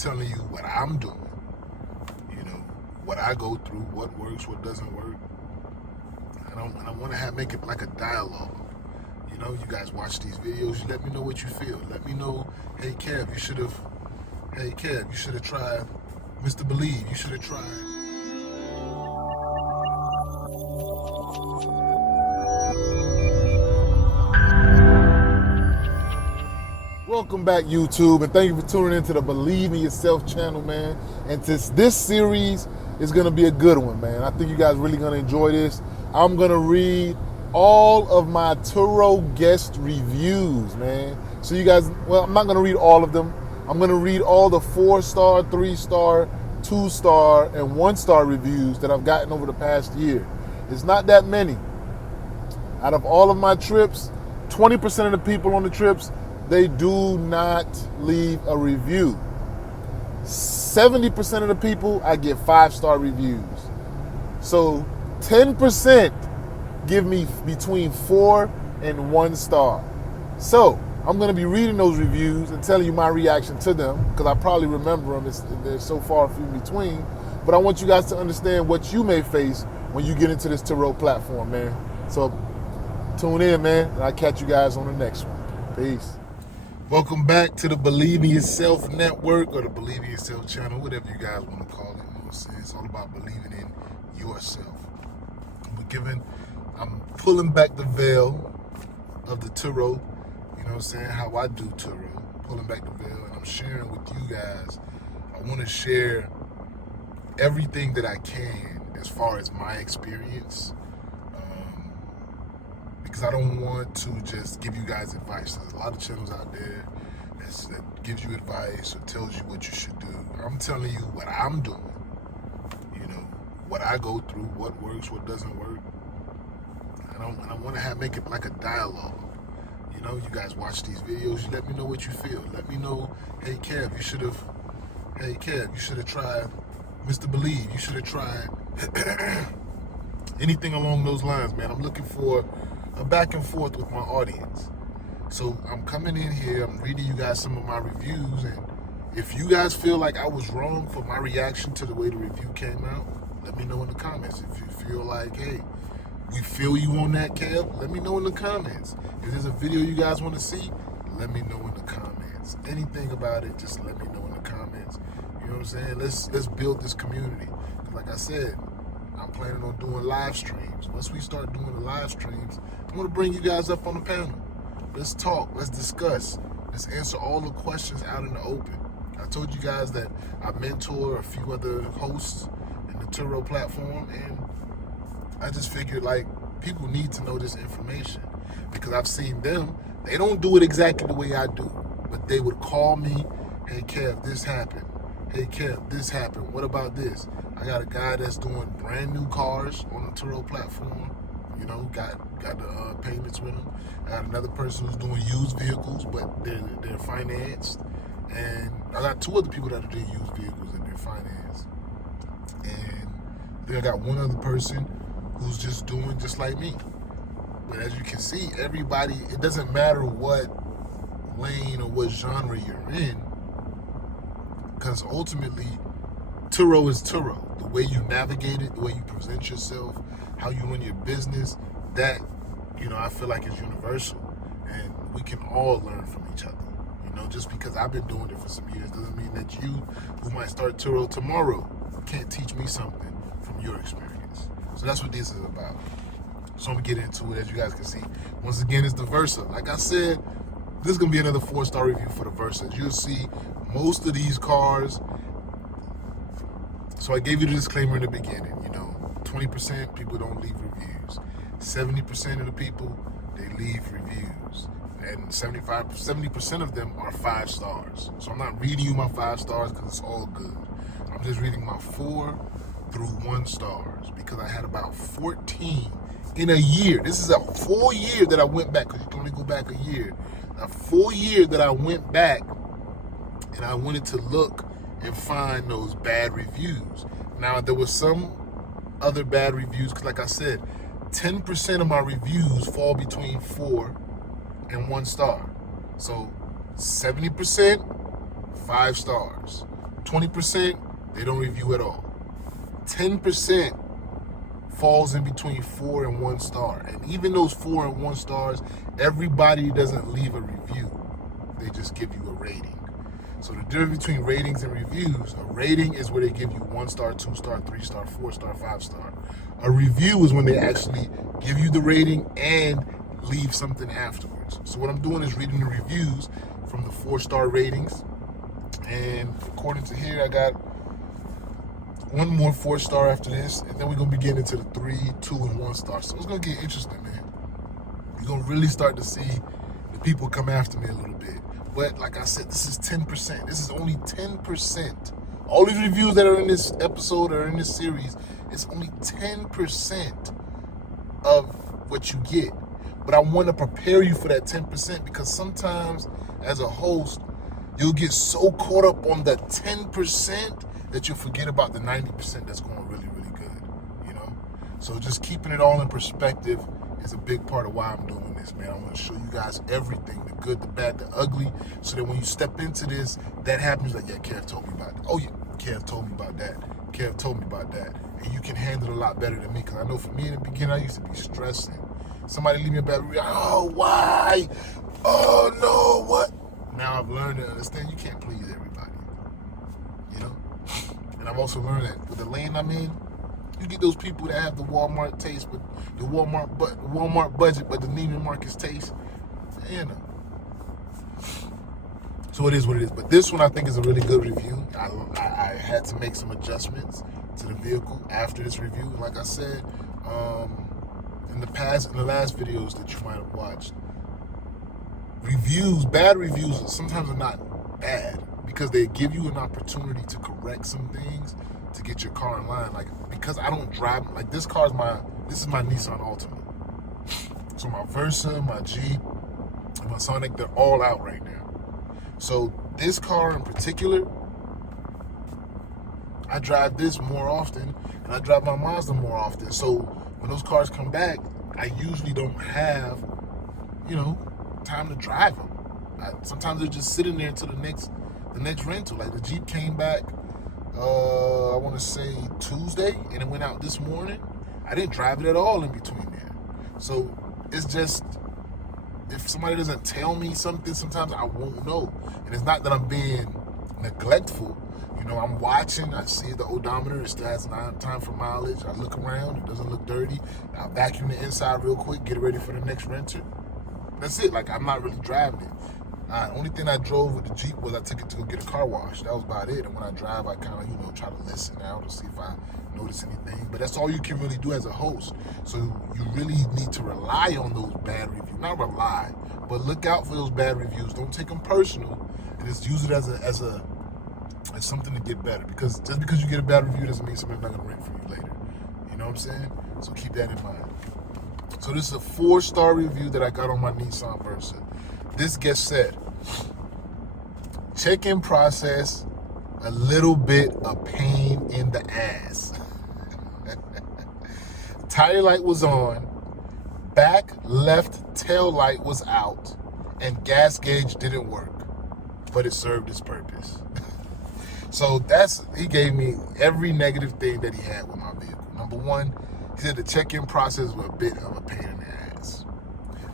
telling you what I'm doing, what I go through, what works, what doesn't work. And I want to make it like a dialogue. You guys watch these videos, you let me know what you feel. Let me know, hey Kev, you should have tried Mr. Believe, you should have tried. Welcome back, YouTube, and thank you for tuning into the Believe in Yourself channel, man. And this series is going to be a good one, man. I think you guys really going to enjoy this. I'm going to read all of my TURO guest reviews, man. So you guys, well, I'm not going to read all of them. I'm going to read all the 4-star, 3-star, 2-star, and 1-star reviews that I've gotten over the past year. It's not that many. Out of all of my trips, 20% of the people on the trips, they do not leave a review. 70% of the people, I get 5-star reviews. So 10% give me between 4 and 1 star. So I'm going to be reading those reviews and telling you my reaction to them, because I probably remember them. They're so far few in between. But I want you guys to understand what you may face when you get into this TURO platform, man. So tune in, man, and I'll catch you guys on the next one. Peace. Welcome back to the Believe in Yourself Network, or the Believe in Yourself channel, whatever you guys want to call it. You know what I'm saying? It's all about believing in yourself. I'm pulling back the veil of the TURO, you know what I'm saying, how I do TURO, pulling back the veil, and I'm sharing with you guys. I want to share everything that I can as far as my experience, because I don't want to just give you guys advice. There's a lot of channels out there that gives you advice or tells you what you should do. I'm telling you what I'm doing, what I go through, what works, what doesn't work. And I want to make it like a dialogue. You guys watch these videos, you let me know what you feel. Let me know, hey Kev, you should have tried Mr. Believe, you should have tried anything along those lines, man. I'm looking for a back and forth with my audience. So I'm coming in here, I'm reading you guys some of my reviews, and if you guys feel like I was wrong for my reaction to the way the review came out, let me know in the comments. If you feel like, hey, we feel you on that, Kev, let me know in the comments. If there's a video you guys want to see, let me know in the comments. Anything about it, just let me know in the comments. You know what I'm saying? Let's build this community. Like I said, I'm planning on doing live streams. Once we start doing the live streams, I'm going to bring you guys up on the panel. Let's talk. Let's discuss. Let's answer all the questions out in the open. I told you guys that I mentor a few other hosts in the TURO platform, and I just figured, like, people need to know this information, because I've seen them. They don't do it exactly the way I do, but they would call me, hey Kev, this happened. Hey Kev, this happened. What about this? I got a guy that's doing brand new cars on the TURO platform. Got the payments with him. I got another person who's doing used vehicles, but they're financed. And I got 2 other people that are doing used vehicles and they're financed. And then I got one other person who's just doing just like me. But as you can see, everybody, it doesn't matter what lane or what genre you're in, because ultimately, TURO is TURO. The way you navigate it, the way you present yourself, how you run your business, that, I feel like is universal. And we can all learn from each other. Just because I've been doing it for some years doesn't mean that you, who might start TURO tomorrow, can't teach me something from your experience. So that's what this is about. So I'm going to get into it. As you guys can see, once again, it's the Versa. Like I said, this is going to be another 4-star review for the Versa. As you'll see, most of these cars, so I gave you the disclaimer in the beginning, 20% people don't leave reviews. 70% of the people, they leave reviews. And 70% of them are 5 stars. So I'm not reading you my 5 stars because it's all good. I'm just reading my 4 through 1 stars, because I had about 14 in a year. This is a full year that I went back, because you can only go back a year. A full year that I went back, and I wanted to look and find those bad reviews. Now, there was some other bad reviews, because like I said, 10% of my reviews fall between 4 and 1 star. So 70%, 5 stars. 20%, they don't review at all. 10% falls in between 4 and 1 star. And even those 4 and 1 stars, everybody doesn't leave a review. They just give you a rating. So the difference between ratings and reviews, a rating is where they give you 1 star, 2 star, 3 star, 4 star, 5 star. A review is when they actually give you the rating and leave something afterwards. So what I'm doing is reading the reviews from the 4-star ratings. And according to here, I got 1 more 4-star after this, and then we're gonna be getting into the 3, 2, and 1 star. So it's gonna get interesting, man. You're gonna really start to see the people come after me a little bit. But like I said, this is 10%. This is only 10%. All these reviews that are in this episode or in this series, it's only 10% of what you get. But I want to prepare you for that 10% because sometimes as a host, you'll get so caught up on the 10% that you'll forget about the 90% that's going really, really good, you know? So just keeping it all in perspective is a big part of why I'm doing this, man. I want to show you guys everything, the good, the bad, the ugly, so that when you step into this, that happens like, yeah, Kev told me about that. Oh, yeah, Kev told me about that. Kev told me about that. And you can handle it a lot better than me, because I know for me in the beginning, I used to be stressing. Somebody leave me a bad review. Oh, why? Oh, no, what? Now I've learned to understand you can't please everybody, you know? And I've also learned that with the lane I'm in, you get those people that have the Walmart taste, but the Walmart budget, but the Neiman Marcus taste, you know. So it is what it is. But this one I think is a really good review. I had to make some adjustments to the vehicle after this review. Like I said, in the last videos that you might have watched, bad reviews sometimes are not bad because they give you an opportunity to correct some things to get your car in line. Like, because I don't drive, like this is my Nissan Altima. So my Versa, my Jeep, and my Sonic, they're all out right now. So this car in particular, I drive this more often, and I drive my Mazda more often. So when those cars come back, I usually don't have, time to drive them. Sometimes they're just sitting there until the next rental. Like the Jeep came back, I want to say Tuesday, and it went out this morning. I didn't drive it at all in between there. So it's just, if somebody doesn't tell me something, sometimes I won't know. And it's not that I'm being neglectful. I'm watching, I see the odometer, it still has time for mileage. I look around, it doesn't look dirty. I vacuum the inside real quick, get it ready for the next renter. That's it. Like, I'm not really driving it. Only thing I drove with the Jeep was I took it to go get a car wash. That was about it. And when I drive, I kind of, try to listen out to see if I notice anything. But that's all you can really do as a host. So you really need to rely on those bad reviews. Not rely, but look out for those bad reviews. Don't take them personal, and just use it as something to get better. Because just because you get a bad review doesn't mean somebody's not going to rent for you later. You know what I'm saying? So keep that in mind. So this is a 4-star review that I got on my Nissan Versa. This guest said, check-in process, a little bit of pain in the ass. Tire light was on, back left tail light was out, and gas gauge didn't work, but it served its purpose. So he gave me every negative thing that he had with my vehicle. Number one, he said the check-in process was a bit of a pain in the ass.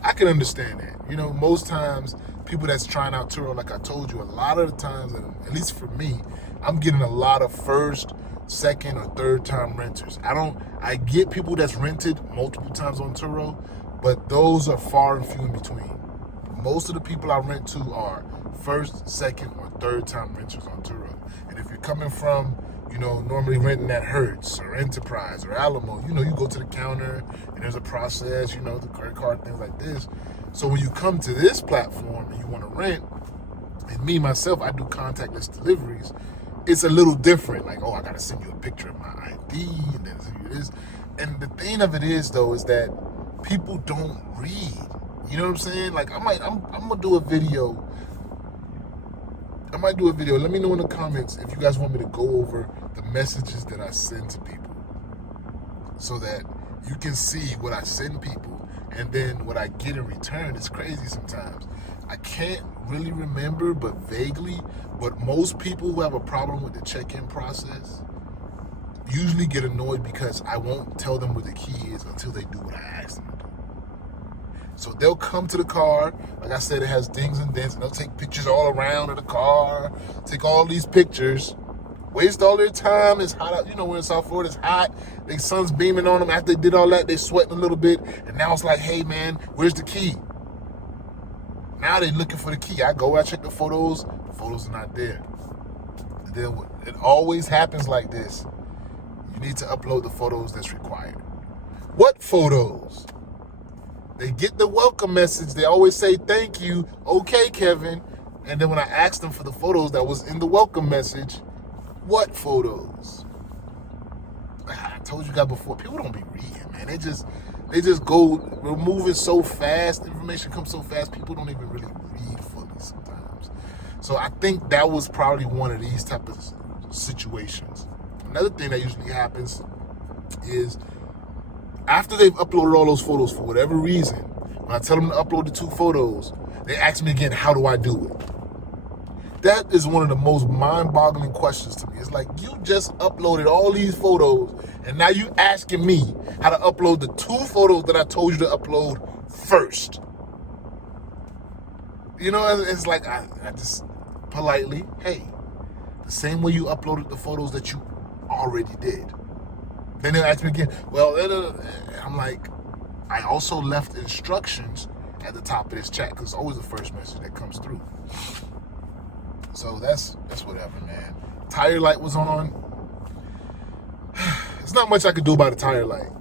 I can understand that. Most times, people that's trying out Turo, like I told you, a lot of the times, at least for me, I'm getting a lot of first, second, or third time renters. I get people that's rented multiple times on Turo, but those are far and few in between. Most of the people I rent to are first, second, or third time renters on Turo. And if you're coming from, normally renting at Hertz or Enterprise or Alamo, you go to the counter and there's a process, the credit card, things like this. So when you come to this platform and you want to rent, and me, myself, I do contactless deliveries, it's a little different. Like, I got to send you a picture of my ID and then send you this. And the thing of it is, though, is that people don't read. You know what I'm saying? Like, I'm going to do a video. I might do a video. Let me know in the comments if you guys want me to go over the messages that I send to people so that you can see what I send people and then what I get in return. It's crazy sometimes. I can't really remember, but vaguely, but most people who have a problem with the check-in process usually get annoyed because I won't tell them where the key is until they do what I ask them to do. So they'll come to the car, like I said, it has dings and dents, and they'll take pictures all around of the car, take all these pictures, waste all their time. It's hot out, you know, when in South Florida, it's hot. The sun's beaming on them. After they did all that, they sweating a little bit, and now it's like, hey man, where's the key? Now they're looking for the key. I go, I check the photos are not there. It always happens like this. You need to upload the photos that's required. What photos? They get the welcome message. They always say, thank you, okay, Kevin. And then when I asked them for the photos that was in the welcome message, what photos? I told you guys before, people don't be reading, man. They just go, we're moving so fast, information comes so fast, people don't even really read fully sometimes. So I think that was probably one of these type of situations. Another thing that usually happens is after they've uploaded all those photos for whatever reason, when I tell them to upload the 2 photos, they ask me again, how do I do it? That is one of the most mind-boggling questions to me. It's like, you just uploaded all these photos, and now you asking me how to upload the 2 photos that I told you to upload first. You know, it's like, I just politely, hey, the same way you uploaded the photos that you already did. Then they'll ask me again, well, I'm like, I also left instructions at the top of this chat, because it's always the first message that comes through. So that's whatever, man. Tire light was on. There's not much I could do about a tire light.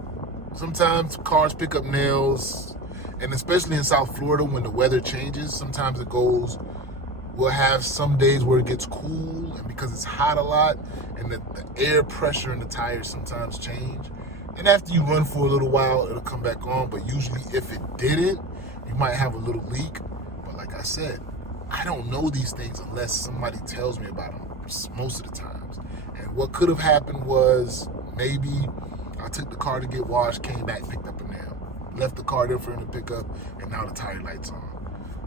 Sometimes cars pick up nails, and especially in South Florida when the weather changes, sometimes it goes, we'll have some days where it gets cool, and because it's hot a lot, and the air pressure in the tires sometimes change. And after you run for a little while, it'll come back on, but usually if it didn't, you might have a little leak. But like I said, I don't know these things unless somebody tells me about them most of the times. And what could have happened was maybe I took the car to get washed, came back, picked up a nail, left the car there for him to pick up, and now the tire light's on.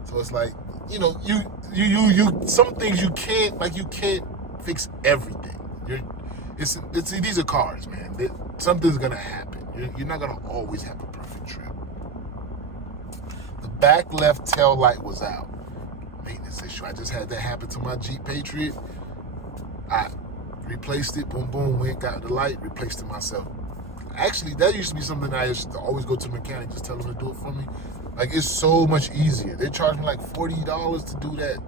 So it's like, you know, you some things you can't fix everything. These are cars, man. Something's gonna happen. You're not gonna always have a perfect trip. The back left tail light was out. Maintenance issue. I just had that happen to my Jeep Patriot. I replaced it, boom, boom, went, got the light, replaced it myself. Actually, that used to be something I used to always go to the mechanic, just tell them to do it for me. Like, it's so much easier. They charge me like $40 to do that.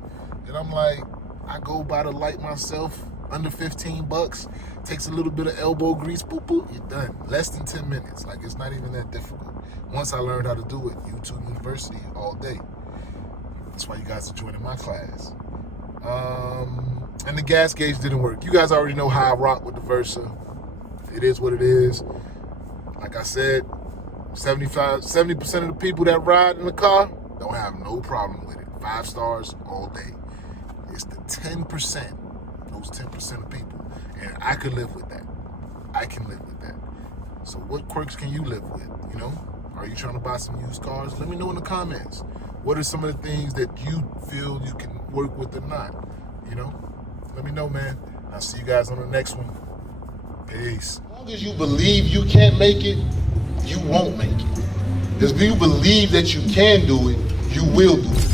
And I'm like, I go buy the light myself, under $15, takes a little bit of elbow grease, boop, boop, you're done. Less than 10 minutes. Like, it's not even that difficult. Once I learned how to do it, YouTube University all day. That's why you guys are joining my class. And the gas gauge didn't work. You guys already know how I rock with the Versa. It is what it is. Like I said, 70% of the people that ride in the car don't have no problem with it. 5 stars all day. It's the 10%, those 10% of people. And I could live with that. I can live with that. So what quirks can you live with, you know? Are you trying to buy some used cars? Let me know in the comments. What are some of the things that you feel you can work with or not? You know? Let me know, man. I'll see you guys on the next one. Peace. As long as you believe you can't make it, you won't make it. If you believe that you can do it, you will do it.